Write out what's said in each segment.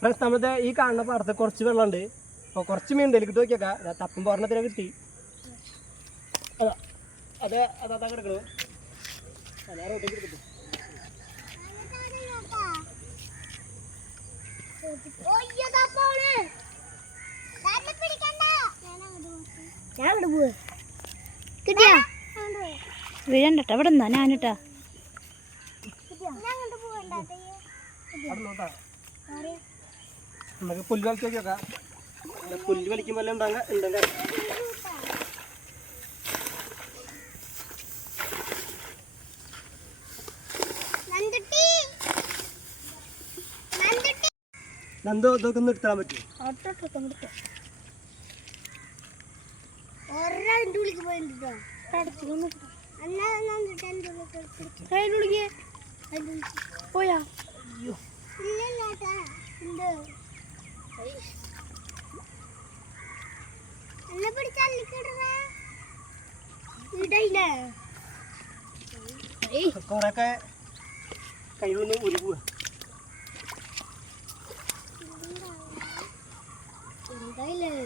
Friends നമ്മുടെ ഈ കാണുന്ന പാടത്ത് കുറച്ച് വെള്ളമുണ്ട്. അപ്പോൾ കുറച്ച് മീൻ ഉണ്ടെങ്കിൽ കിട്ടി നോക്കിയേക്കാം തപ്പും പോരണത്തിന് കിട്ടി. അതാ. അതെ അതാ കിട്ടിയാ? വീഴണ്ടട്ടോ ഇവിടെ നിന്നാ ഞാനിട്ടാ അവിടെ നോട്ടാ. നമുക്ക് പുല്ല് വലിച്ച് നോക്കിയേക്കാം. പുല്ല് വലിക്കുമ്പോൾ ഉണ്ടെങ്കിൽ നന്ദോ ഇതൊക്കെ ഒന്ന് എടുത്താൻ പറ്റുമോ? പോയാ കുറേയൊക്കെ കയ്യിലൊന്ന് ഉരുകുക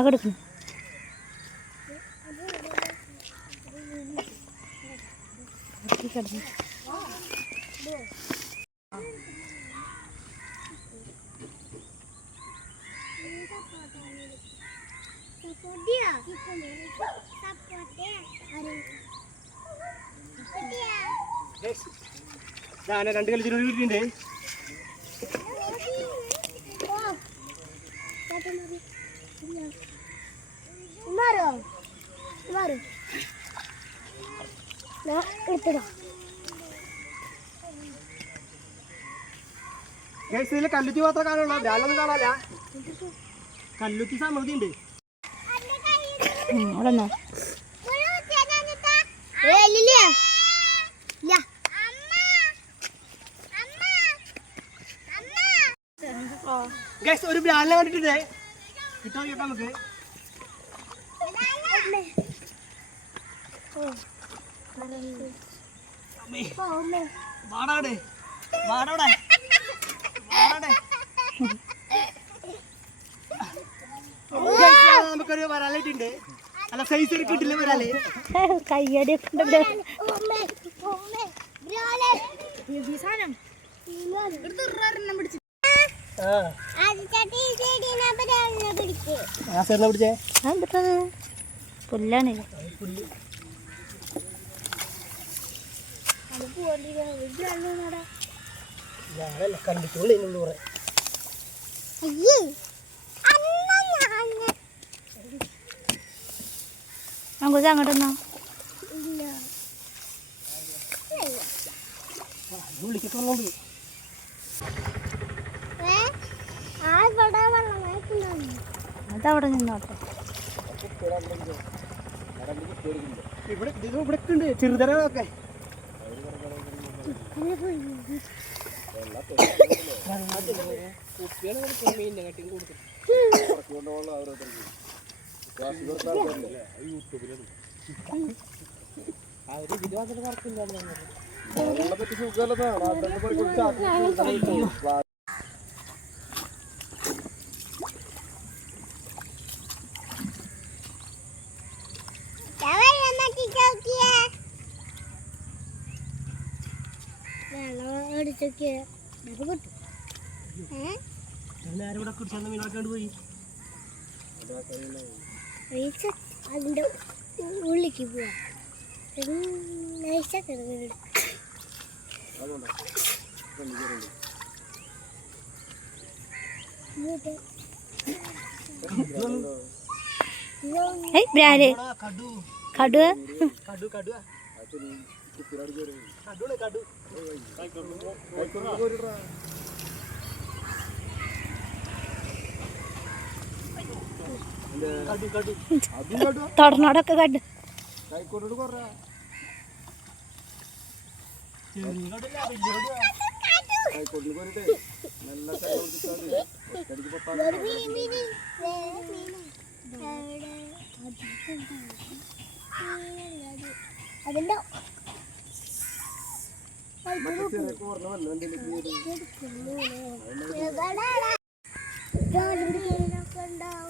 സപ്പോർട്ടിയാ ഞാൻ രണ്ട് കളി മാറോ എടുത്തടാ ഗൈസ് ഇതിൽ കല്ലുത്തി മാത്രമേ കാണുള്ളൂ. ബ്രാലൊന്നും കാണാല്ല കല്ലുത്തി സമൃദ്ധി ഉണ്ട് ഗൈസ് ഒരു ബ്രാലിനെ കണ്ടിട്ടുണ്ടേ. കിട്ടാൻ കേട്ടോ നമുക്ക്. നമുക്കൊരു വരാലായിട്ടുണ്ട് അല്ല സൈസ് കിട്ടില്ല വരാൽ കയ്യടി പിടിച്ചേ പുല്ലാണ് പുല്ല് ഞാനല്ല കണ്ടിട്ടുള്ളൂ ഇന്നുള്ളൂ കുറെ നമുക്ക് അങ്ങോട്ടൊന്നോ ഉള്ളിക്ക് തുറന്നുണ്ട് അതവിടെ നിന്നോട്ടെ ഇവിടെ ഇവിടെ ഉണ്ട് ചെറുതരൊക്കെ അവർ ഇതിൽ വന്നിട്ട് വർക്കില്ല പൈസ അതിന്റെ ഉള്ളിലേക്ക് പോവാ. നൈസൊക്കെ ഏയ് ബ്രാൽ കടു. കടുവ? കടു തൊടനോടൊക്കെ കണ്ടു ചെറിയ കടില്ല വലിയ കടുവാ അതിന്റെ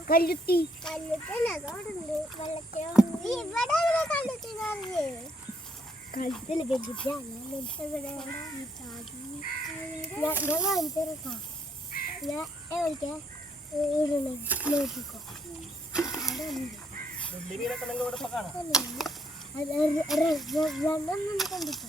കല്ലുത്തി കഴുത്തിൽ നോക്കിക്കോ കണ്ടിട്ടോ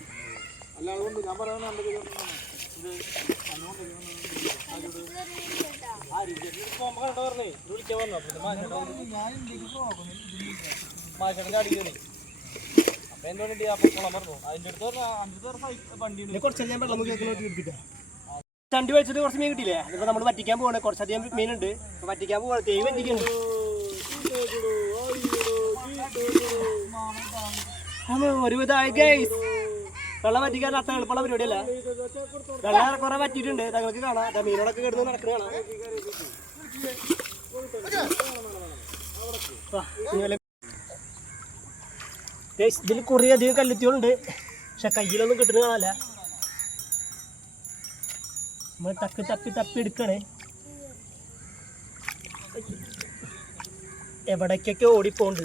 അപ്പുറത്തേക്ക് പോയി ഞാൻ പറഞ്ഞാ ഇനി കുറച്ചധികം വെള്ളം ചണ്ടി വലിച്ചിട്ട് കുറച്ച് മീൻ കിട്ടിയില്ലേ അതിപ്പോ നമ്മൾ വറ്റിക്കാൻ പോകണേ കുറച്ചധികം മീനുണ്ട് വറ്റിക്കാൻ പോകണം തേയ് വറ്റിക്കുന്നു ഒരുവിധമായി ഗൈസ് വെള്ളം വറ്റിക്കാൻ അത്ര എളുപ്പമുള്ള പരിപാടിയല്ല. വെള്ളം കുറെ വറ്റിയിട്ടുണ്ട്. തങ്ങൾക്ക് കാണാം. മീനോടൊക്കെ കിടന്ന് നടക്കുന്ന കാണാം. ഇതിൽ കുറേ അധികം കല്ലുത്തികളുണ്ട്. പക്ഷെ കയ്യിലൊന്നും കിട്ടുന്ന കാണാല്ല നമ്മൾ തപ്പി തപ്പി തപ്പി എടുക്കണേ. എവിടേക്കൊക്കെ ഓടിപ്പോണ്ട്?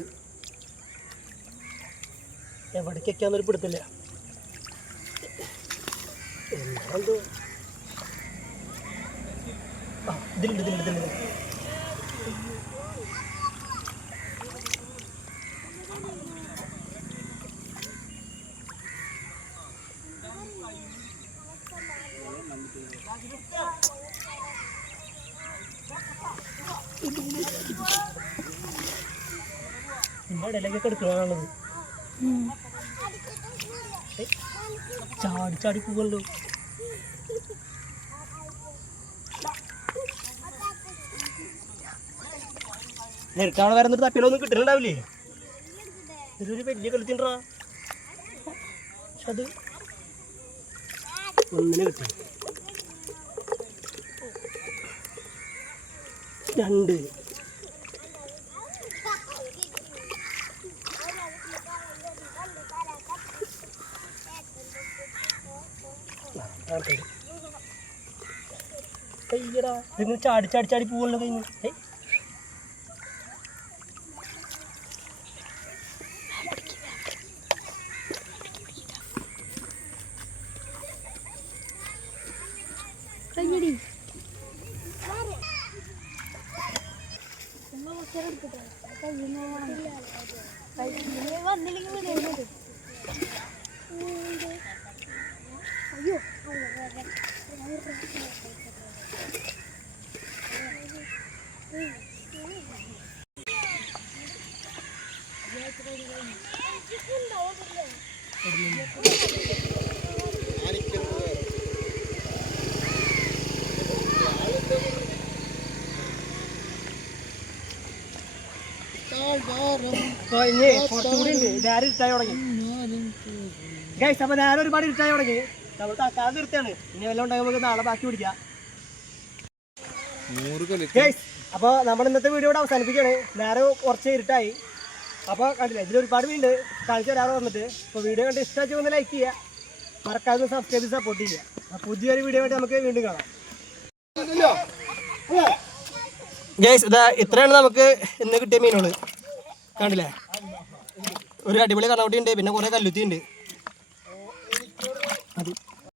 എവിടേക്കൊക്കെയാന്നൊരു പിടുത്തില്ല എന്താ ആ ഇതിലുണ്ട് ഇതിലുണ്ട് ഇതിലുണ്ട്. ഇതിന്റെ ഇടയിലേക്കൊക്കെ എടുക്കണതാണത് ചാടി ചാടി പോവല്ലോ നേരിട്ടാണ് വരുന്നിട്ട് തപ്പിലൊന്നും കിട്ടുന്നുണ്ടാവില്ലേ വലിയ കളിച്ചിണ്ടാ പക്ഷെ അത് ഒന്നിനെ കിട്ടി. രണ്ട്. കയ്യടാ ഇതിങ്ങനെ ചാടി ചാടി ചാടി പോവല്ലോ കഴിഞ്ഞു ഏയ്. ഇനി കുറച്ചുകൂടി ഉണ്ട് നേരെ ഇരുട്ടായി തുടങ്ങി. ഗൈസ് അപ്പൊ നേരെ ഒരുപാട് ഇരുട്ടായി തുടങ്ങി. നമ്മൾ നിർത്തിയാണ്. ഇനി വല്ലതും ഉണ്ടെങ്കിൽ നമുക്ക് നാളെ ബാക്കി പിടിക്കാം. ഗൈസ് അപ്പോൾ ഇന്നത്തെ വീഡിയോ ഇവിടെ അവസാനിപ്പിക്കുകയാണ്. നേരെ കുറച്ച് ഇരുട്ടായി. അപ്പോൾ കണ്ടില്ല ഇതിൽ ഒരുപാട് വീണ്ട് കാണിച്ചു തരാറ് വന്നിട്ട്. അപ്പോൾ വീഡിയോ കണ്ട് ഇഷ്ടമാക്കി ഒന്ന് ലൈക്ക് ചെയ്യുക. മറക്കാതെ സബ്സ്ക്രൈബ് ചെയ്ത് സപ്പോർട്ട് ചെയ്യുക. പുതിയൊരു വീഡിയോ ആയിട്ട് നമുക്ക് വീണ്ടും കാണാം. ഗൈസ് ഇതാ ഇത്രയാണ് നമുക്ക് ഇന്ന് കിട്ടിയ മീനുകൾ കണ്ടില്ലേ? ഒരു അടിപൊളി കളവട്ടി ഉണ്ട് പിന്നെ കുറേ കല്ലുത്തി ഉണ്ട് അത്.